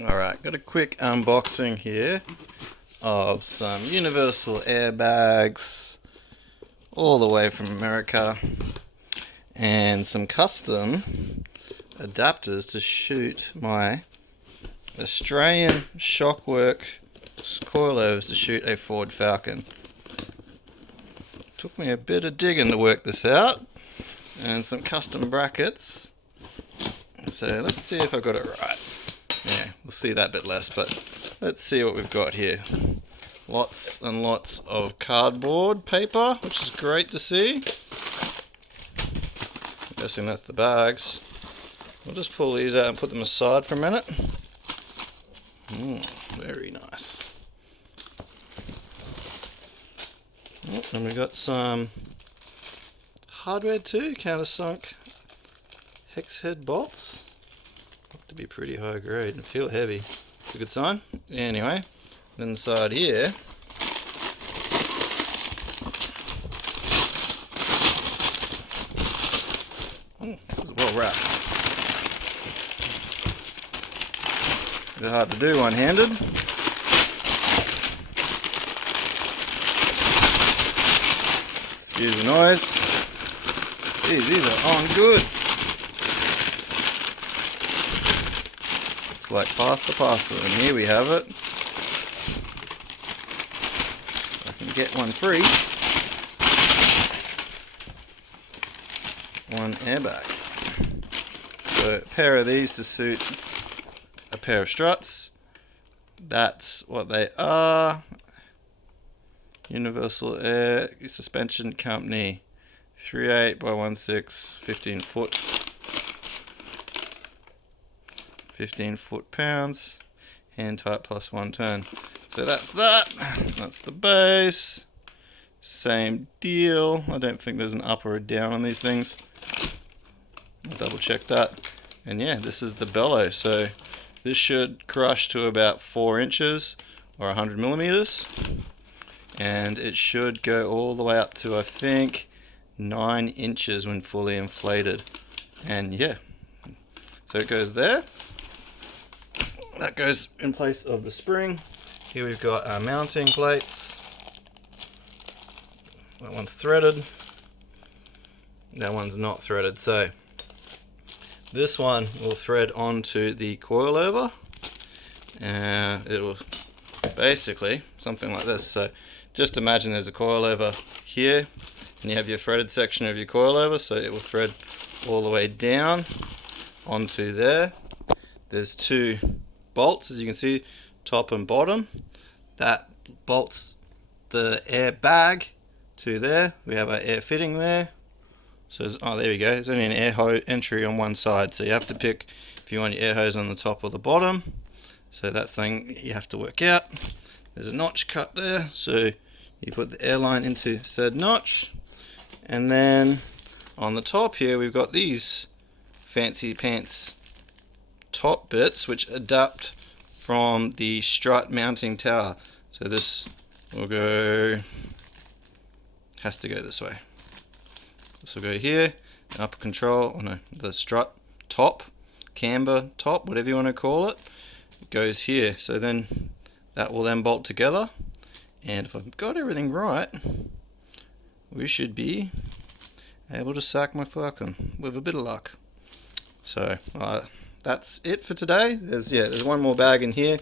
Alright, got a quick unboxing here of some universal airbags all the way from America and some custom adapters to shoot my Australian Shockworks coilovers to shoot a Ford Falcon. Took me a bit of digging to work this out, and some custom brackets. So let's see if I got it right. Yeah, we'll see that bit less, but let's see what we've got here. Lots and lots of cardboard paper, which is great to see. I'm guessing that's the bags. We'll just pull these out and put them aside for a minute. Very nice. Oh, and we've got some hardware too, countersunk hex head bolts. Look to be pretty high grade and feel heavy. It's a good sign. Anyway, inside here this is well wrapped. A bit hard to do one-handed. Excuse the noise. Jeez, these are on good. Looks like pasta, and here we have it. I can get one free. One airbag. So a pair of these to suit a pair of struts. That's what they are. Universal Air Suspension Company, 3.8 by 1.6, 15 foot, 15 foot-pounds, hand type plus 1 turn. So that's that. That's the base. Same deal. I don't think there's an up or a down on these things. I'll double check that. And yeah, this is the bellow. So this should crush to about 4 inches or 100 millimeters. And it should go all the way up to, I think, 9 inches when fully inflated. And yeah, so it goes there. That goes in place of the spring. Here we've got our mounting plates. That one's threaded. That one's not threaded. So this one will thread onto the coilover. And it will basically something like this. So just imagine there's a coilover here, and you have your threaded section of your coilover, so it will thread all the way down onto there. There's 2 bolts, as you can see, top and bottom. That bolts the air bag to there. We have our air fitting there. So oh, there we go. There's only an air hose entry on one side, so you have to pick if you want your air hose on the top or the bottom. So that thing you have to work out. There's a notch cut there, so you put the air line into said notch. And then on the top here we've got these fancy pants top bits which adapt from the strut mounting tower. So this will go, has to go this way. This will go here, upper control, oh no, the strut top, camber top, whatever you want to call it, goes here. So then that will then bolt together, and if I've got everything right, we should be able to sack my Falcon with a bit of luck. So that's it for today. There's one more bag in here.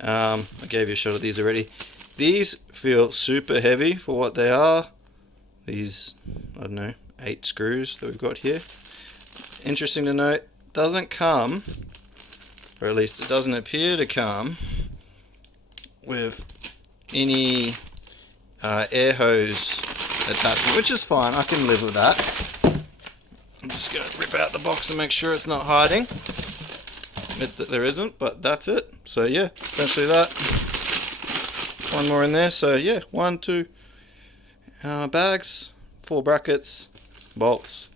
I gave you a shot of these already. These feel super heavy for what they are. These, I don't know, 8 screws that we've got here. Interesting to note, doesn't come, or at least it doesn't appear to come, with any air hose attachment, which is fine. I can live with that. I'm just going to rip out the box and make sure it's not hiding. Admit that there isn't, but that's it. So yeah, essentially that. One more in there. So yeah, 1, 2 bags, 4 brackets, bolts,